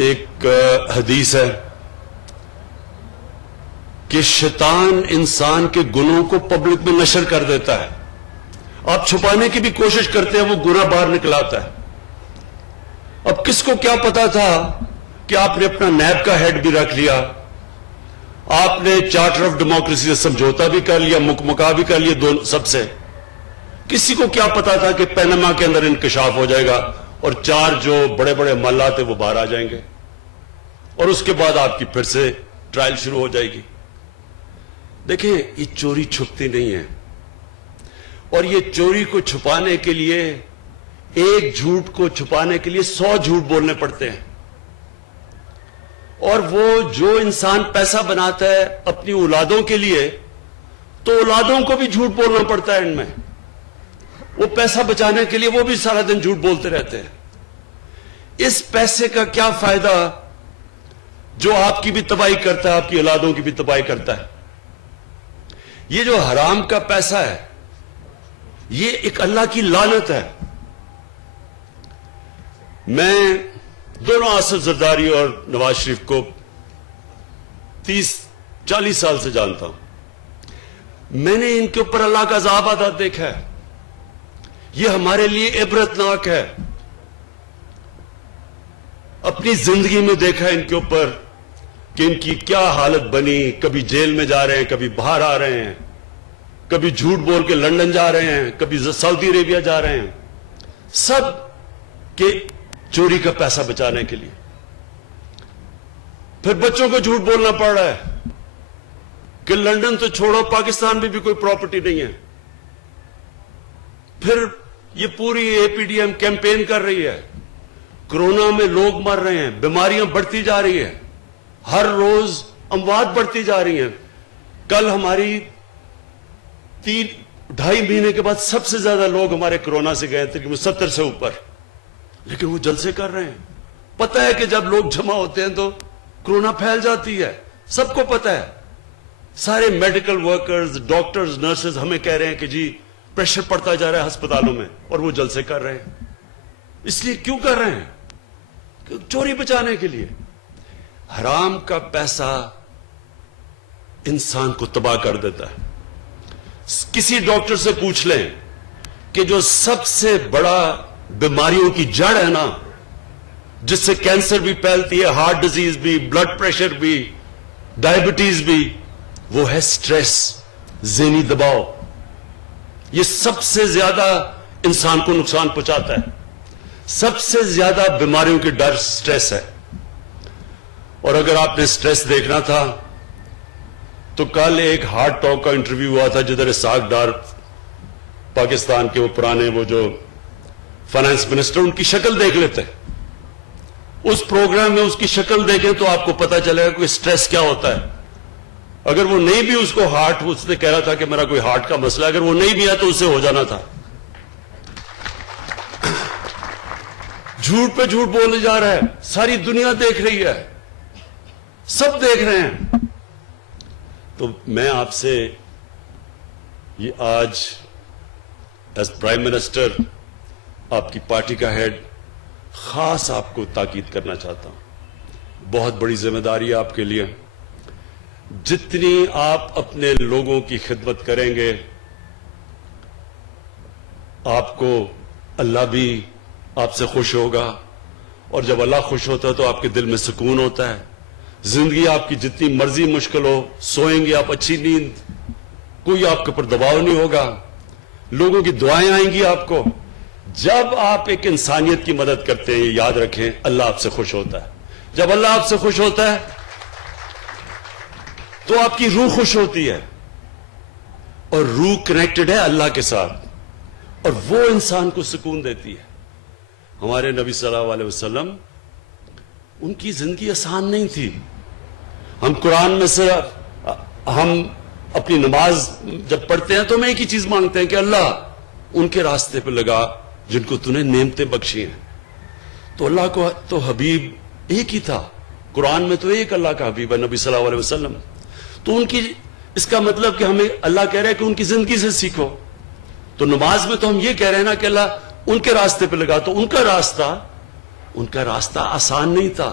ایک حدیث ہے کہ شیطان انسان کے گناہوں کو پبلک میں نشر کر دیتا ہے. آپ چھپانے کی بھی کوشش کرتے ہیں، وہ گناہ باہر نکل آتا ہے. اب کس کو کیا پتا تھا کہ آپ نے اپنا نیب کا ہیڈ بھی رکھ لیا، آپ نے چارٹر آف ڈیموکریسی سے سمجھوتا بھی کر لیا، مکمکا بھی کر لیا دونوں سب سے. کسی کو کیا پتا تھا کہ پینما کے اندر انکشاف ہو جائے گا اور 4 جو بڑے بڑے محلات ہیں وہ باہر آ جائیں گے اور اس کے بعد آپ کی پھر سے ٹرائل شروع ہو جائے گی. دیکھیں، یہ چوری چھپتی نہیں ہے، اور یہ چوری کو چھپانے کے لیے، ایک جھوٹ کو چھپانے کے لیے 100 جھوٹ بولنے پڑتے ہیں. اور وہ جو انسان پیسہ بناتا ہے اپنی اولادوں کے لیے، تو اولادوں کو بھی جھوٹ بولنا پڑتا ہے. ان میں وہ پیسہ بچانے کے لیے وہ بھی سارا دن جھوٹ بولتے رہتے ہیں. اس پیسے کا کیا فائدہ جو آپ کی بھی تباہی کرتا ہے، آپ کی اولادوں کی بھی تباہی کرتا ہے. یہ جو حرام کا پیسہ ہے، یہ ایک اللہ کی لعنت ہے. میں دونوں آصف زرداری اور نواز شریف کو 30-40 سال سے جانتا ہوں. میں نے ان کے اوپر اللہ کا عذاب آتا دیکھا ہے. یہ ہمارے لیے عبرتناک ہے. اپنی زندگی میں دیکھا ہے ان کے اوپر کہ ان کی کیا حالت بنی. کبھی جیل میں جا رہے ہیں، کبھی باہر آ رہے ہیں، کبھی جھوٹ بول کے لندن جا رہے ہیں، کبھی سعودی عربیہ جا رہے ہیں، سب کے چوری کا پیسہ بچانے کے لیے. پھر بچوں کو جھوٹ بولنا پڑ رہا ہے کہ لندن تو چھوڑو، پاکستان میں بھی کوئی پراپرٹی نہیں ہے. پھر یہ پوری اے پی ڈی ایم کیمپین کر رہی ہے. کرونا میں لوگ مر رہے ہیں، بیماریاں بڑھتی جا رہی ہیں، ہر روز اموات بڑھتی جا رہی ہیں. کل ہماری 3-2.5 مہینے کے بعد سب سے زیادہ لوگ ہمارے کرونا سے گئے تھے، 70 سے اوپر. لیکن وہ جلسے کر رہے ہیں. پتہ ہے کہ جب لوگ جمع ہوتے ہیں تو کرونا پھیل جاتی ہے، سب کو پتہ ہے. سارے میڈیکل ورکرز، ڈاکٹرز، نرسز ہمیں کہہ رہے ہیں کہ جی پریشر پڑتا جا رہا ہے ہسپتالوں میں، اور وہ جلسے کر رہے ہیں. اس لیے کیوں کر رہے ہیں؟ چوری بچانے کے لیے. حرام کا پیسہ انسان کو تباہ کر دیتا ہے. کسی ڈاکٹر سے پوچھ لیں کہ جو سب سے بڑا بیماریوں کی جڑ ہے نا، جس سے کینسر بھی پھیلتی ہے، ہارٹ ڈیزیز بھی، بلڈ پریشر بھی، ڈائبٹیز بھی، وہ ہے سٹریس، ذہنی دباؤ. یہ سب سے زیادہ انسان کو نقصان پہنچاتا ہے. سب سے زیادہ بیماریوں کی ڈر سٹریس ہے. اور اگر آپ نے سٹریس دیکھنا تھا تو کل ایک ہارٹ ٹاک کا انٹرویو ہوا تھا جدھر اسحاق ڈار، پاکستان کے وہ پرانے وہ جو فائنانس منسٹر، ان کی شکل دیکھ لیتے. اس پروگرام میں اس کی شکل دیکھیں تو آپ کو پتا چلے گا کہ سٹریس کیا ہوتا ہے. اگر وہ نہیں بھی اس کو ہارٹ، اس نے کہہ رہا تھا کہ میرا کوئی ہارٹ کا مسئلہ، اگر وہ نہیں بھی ہے تو اسے ہو جانا تھا. جھوٹ پہ جھوٹ بولنے جا رہا ہے، ساری دنیا دیکھ رہی ہے، سب دیکھ رہے ہیں. تو میں آپ سے یہ آج ایز پرائم منسٹر، آپ کی پارٹی کا ہیڈ، خاص آپ کو تاکید کرنا چاہتا ہوں. بہت بڑی ذمہ داری ہے آپ کے لیے. جتنی آپ اپنے لوگوں کی خدمت کریں گے، آپ کو اللہ بھی آپ سے خوش ہوگا، اور جب اللہ خوش ہوتا ہے تو آپ کے دل میں سکون ہوتا ہے. زندگی آپ کی جتنی مرضی مشکل ہو، سوئیں گے آپ اچھی نیند، کوئی آپ کے اوپر دباؤ نہیں ہوگا، لوگوں کی دعائیں آئیں گی آپ کو. جب آپ ایک انسانیت کی مدد کرتے ہیں، یہ یاد رکھیں، اللہ آپ سے خوش ہوتا ہے. جب اللہ آپ سے خوش ہوتا ہے تو آپ کی روح خوش ہوتی ہے، اور روح کنیکٹڈ ہے اللہ کے ساتھ، اور وہ انسان کو سکون دیتی ہے. ہمارے نبی صلی اللہ علیہ وسلم، ان کی زندگی آسان نہیں تھی. ہم قرآن میں سے ہم اپنی نماز جب پڑھتے ہیں تو ہم ایک ہی چیز مانگتے ہیں کہ اللہ ان کے راستے پہ لگا جن کو تو نے نعمتیں بخشی ہیں. تو اللہ کو تو حبیب ایک ہی تھا. قرآن میں تو ایک اللہ کا حبیب ہے نبی صلی اللہ علیہ وسلم. تو ان کی، اس کا مطلب کہ ہمیں اللہ کہہ رہا ہے کہ ان کی زندگی سے سیکھو. تو نماز میں تو ہم یہ کہہ رہے ہیں نا کہ اللہ ان کے راستے پہ لگا. تو ان کا راستہ آسان نہیں تھا.